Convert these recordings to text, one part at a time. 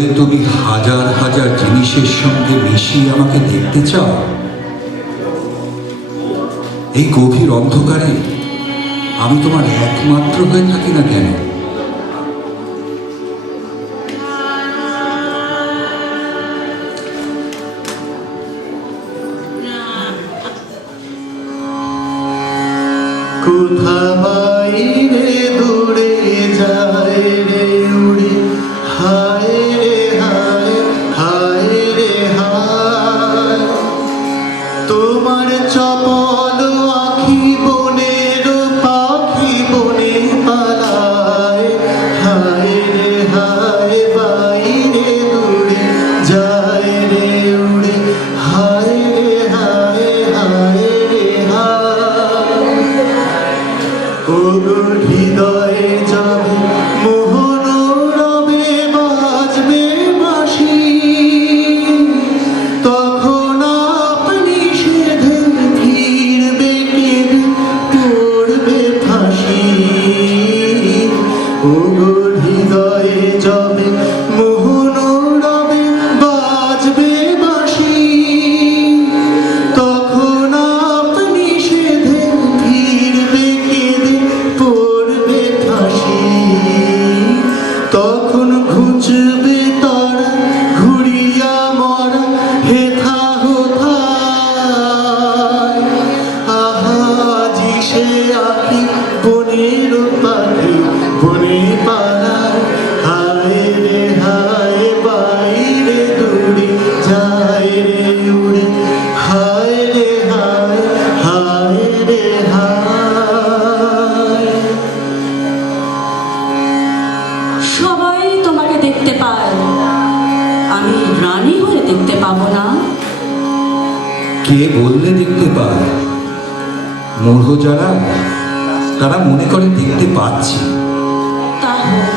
আলোয় তুমি হাজার হাজার জিনিসের সঙ্গে মিশিয়ে আমাকে দেখতে চাও? এই গভীর অন্ধকারে আমি তোমার একমাত্র হয়ে থাকি না কেন? কোথা বাইরে দূরে যায় রে উড়ে, হায় রে হায়, হায় রে হায়। তোমার চপল আখি বনের পাখি বনে পালায়, হায় রে হায়, বাইরে দূরে যায় রে উড়ে, হায় রে হায়, হায় রে হায়। ওগো হৃদয়ে যাবে মোহন রবে, বাজবে বাঁশি, তখন আপনি সেধে ফিরবে কেঁদে পড়বে ফাঁসি। ওগো হৃদয়ে যাবে মোহন রবে, বাজবে বাঁশি, তখন আপনি সেধে ফিরবে কেঁদে পড়বে ফাঁসি। তখন ঘুচবে তারা ঘুরিয়া মরা হেথা হোথায়, আহাজি সে আখি বনের পাখি বনে পালায়, হায় রে হায়, বাইরে দূরে যায় রে উড়ে, হায় রে হায়, হায় রে হায়। সবাই তোমাকে দেখতে পায়, আমি রানী হয়ে দেখতে পাবো না? কে বললে দেখতে পায়? মূঢ় যারা, তারা মনে করে দেখতে পাচ্ছি। তা হোক,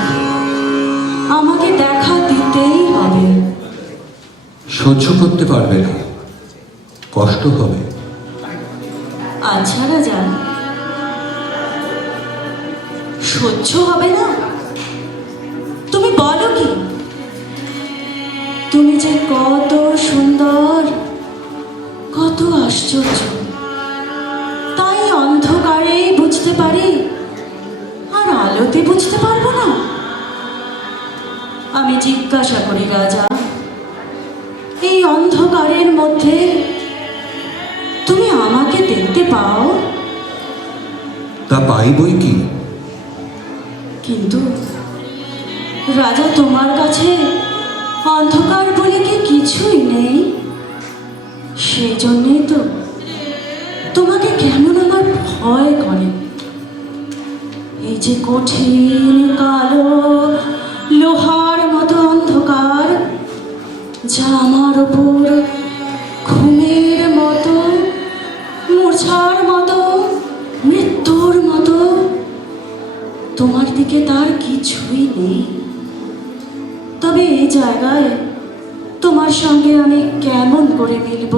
আমাকে দেখা দিতেই হবে। সহ্য করতে পারবে না, কষ্ট হবে। আচ্ছা রাজা, সহ্য হবে না? তুমি বলো কি? তুমি যে কত সুন্দর, কত আশ্চর্য, তাই অন্ধকারে বুঝতে পারি, আর আলোতে বুঝতে পারবো না? আমি জিজ্ঞাসা করি রাজা, এই অন্ধকারের মধ্যে তুমি আমাকে দেখতে পাও? তা পাইবই কি? কিন্তু রাজা, তোমার কাছে অন্ধকার বলে কি কিছুই নেই? সেই জন্যই তো তোমাকে কেমন আমার ভয় করে। এই যে কঠিন কালো লোহার মতো অন্ধকার, যা আমার ওপর ঘুমের মতো, মূর্ছার মতো, মৃত্যুর মতো, তোমার দিকে তার কিছুই নেই। তবে এই জায়গায় তোমার সঙ্গে আমি কেমন করে মিলব?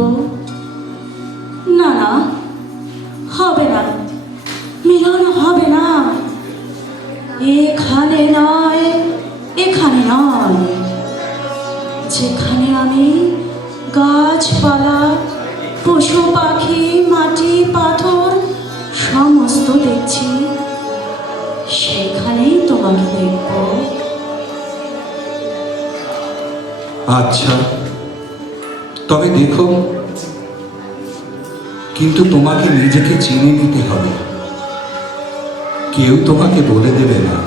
না না, হবে না, মিলন হবে না। এখানে নয়, এখানে নয়, যেখানে আমি গাছপালা, পশু পাখি, মাটি পাথর সমস্ত দেখছি, সেখানেই তোমাকে দেখব। আচ্ছা, তবে দেখো, কিন্তু তোমাকে নিজেকে চিনে নিতে হবে। কেউ তোমাকে বলে দেবে না,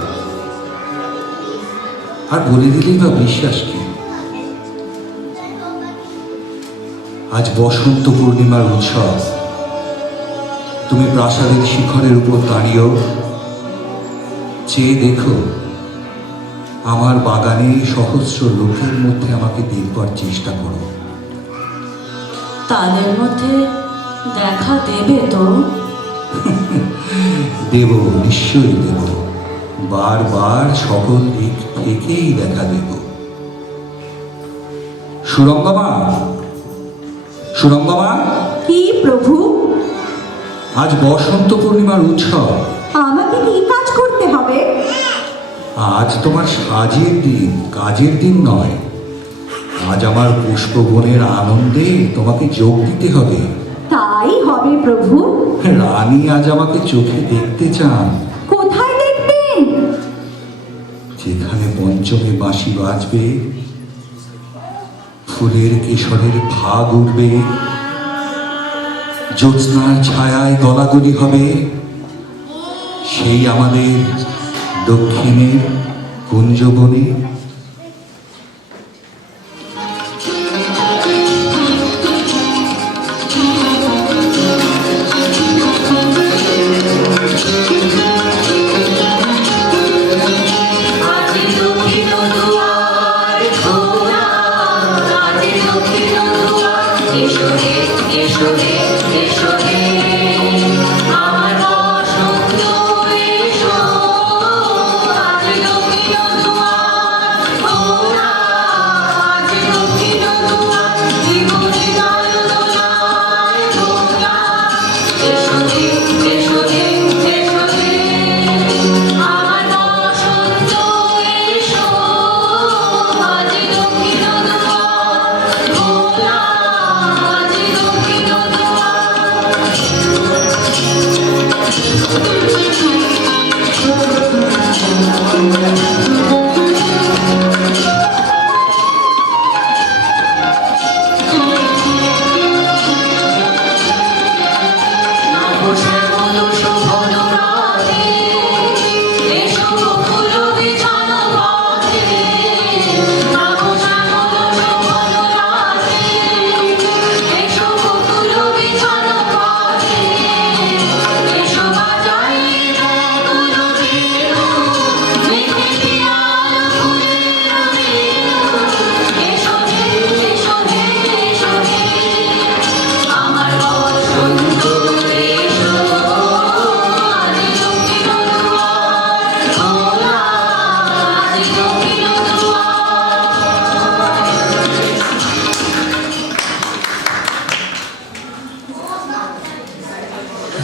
আর বলে দিলেই বা বিশ্বাস কি? আজ বসন্ত পূর্ণিমার উৎসব। তুমি প্রাসাদের শিখরের উপর দাঁড়িয়েও চেয়ে দেখো, আমার বাগানে সহস্র লোকের মধ্যে আমাকে দেখবার চেষ্টা করো। তাদের মধ্যে দেখা দেবে তো? দেব, নিশ্চয়ই দেব। বারবার সকল দিক থেকেই দেখা দেব। সুরঙ্গমা, সুরঙ্গমা, কি প্রভু? আজ বসন্ত পূর্ণিমার উৎসব। আমাকে কি কাজ করতে হবে? আজ তোমার সাজের দিন, কাজের দিন নয়। আজ আমার পুষ্পবনের আনন্দে তোমাকে যোগ দিতে হবে। তাই হবে প্রভু। রানী আজ আমাকে চোখে দেখতে চান। কোথায় দেখবেন? যেখানে পঞ্চমে বাঁশি বাজবে, ফুলের কেশরের ভাগ উঠবে, জ্যোৎস্নার ছায়ায় গলাগলি হবে, সেই আমাদের দক্ষিণের কুঞ্জবনে।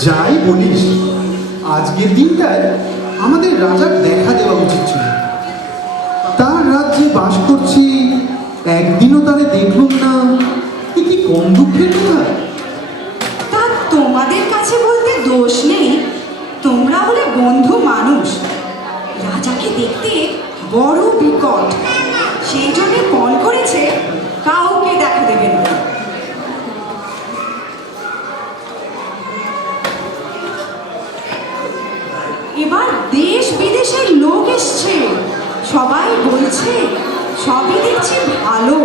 যাই বলিস, আজকের দিনটায় আমাদের রাজার দেখা দেওয়া উচিত ছিল। তার রাজ্যে বাস করছি, একদিনও তারে দেখলুম না, এ কি কম দুঃখের কথা। তা তোমাদের কাছে বলতে দোষ নেই, তোমরা হলে বন্ধু মানুষ। রাজাকে দেখতে বড় বিকট, সেই জন্য ফোন করেছে, কাউকে দেখা দেবে না। এবার দেশ বিদেশের লোক এসছে, সবাই বলছে সবই দেখছি ভালো,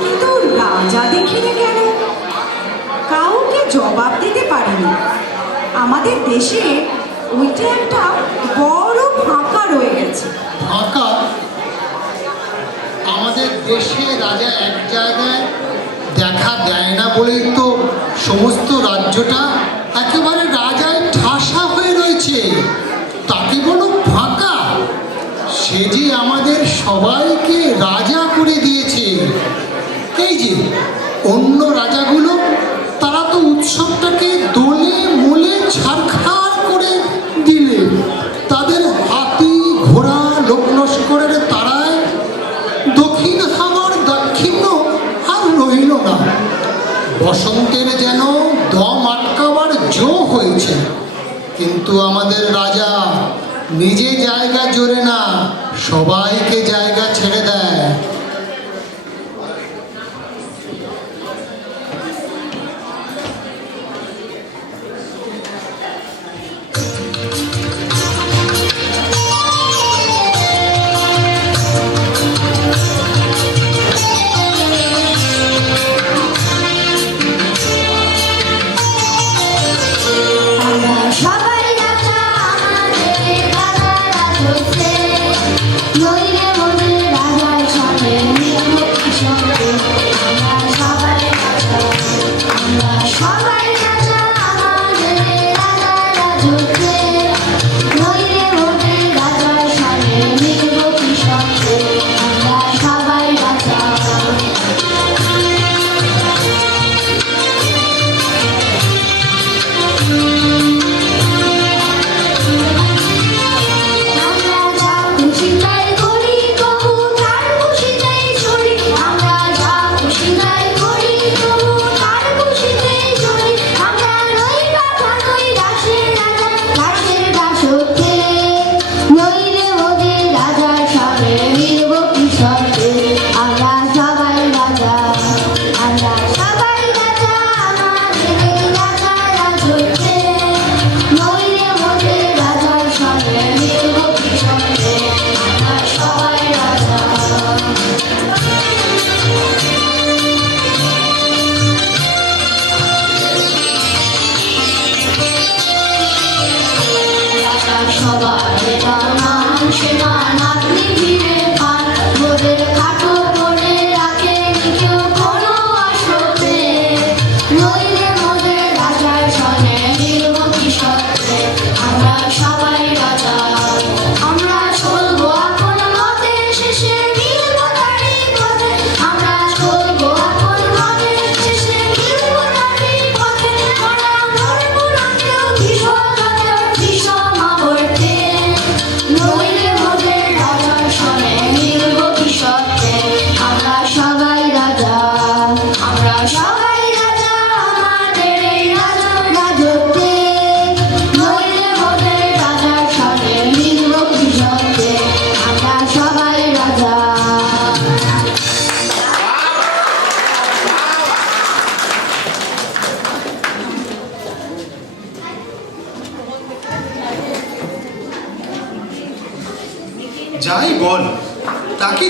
কিন্তু রাজা দেখিনি কেন? কাউকে জবাব দিতে পারিনি। আমাদের দেশে ওইটা একটা বড় ফাঁকা রয়ে গেছে। ফাঁকা? আমাদের দেশে রাজা এক জায়গায় দেখা দেয় না বলেই তো সমস্ত রাজ্যটা একেবারে রাজায় ঠাসা হয়ে রয়েছে। তাকে বলো ফাঁকা? সে যে আমাদের সবাইকে রাজা করে দিয়েছে। এই যে অন্য রাজাগুলো, তারা তো উৎসবটাকে দোলে মোলে ছারখার করে দিলে। তাদের হাতি ঘোড়া লোকলস্করের তারায় দক্ষিণ হাওয়ার দাক্ষিণ্য আর রইল না। বসন্তের যেন দম আটকাবার জো হয়েছে। কিন্তু আমাদের রাজা নিজে জায়গা জোরে না, সবাইকে জায়গা ছেড়ে দেয়। সবাই রাজা আমাদের রাজা রাজছে, নইলে মোদের রাজা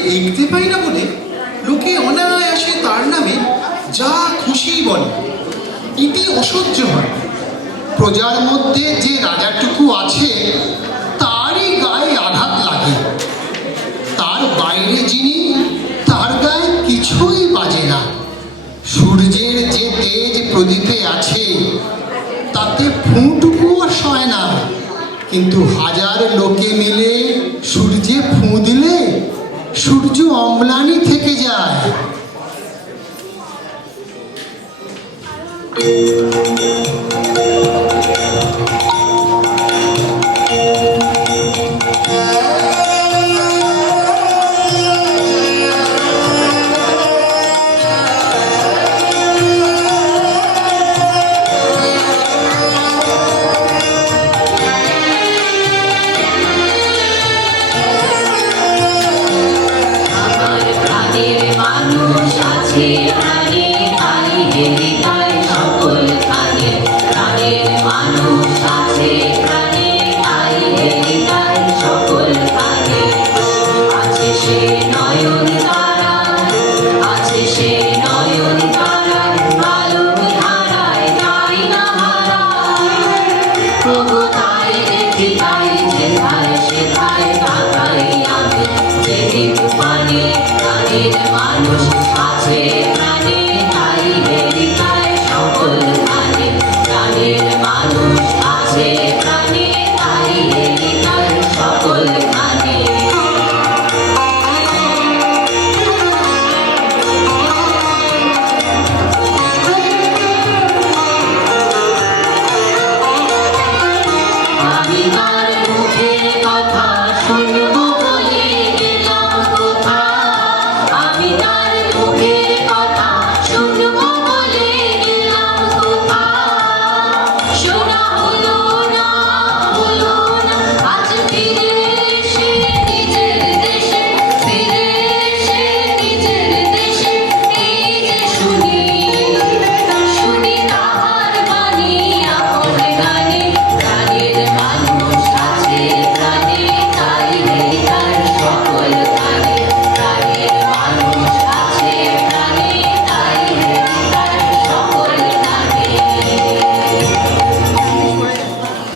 দেখতে পাই না বলে লোকে অনায়াসে তার নামে যা খুশি বলে, ইতি অসহ্য হয়। প্রজার মধ্যে যে রাজাটুকু আছে তারই গায়ে আঘাত লাগে, তার বাইরে যিনি তার গায়ে কিছুই বাজে না। সূর্যের যে তেজ প্রদীপে আছে তাতে ফুঁটুকুও সয় না, কিন্তু হাজার লোকে মিলে সূর্যে ফুঁ দিলে সূর্য অম্লানি থেকে যায়। আমার প্রাণের মানুষ আছে প্রাণে তাই হেরে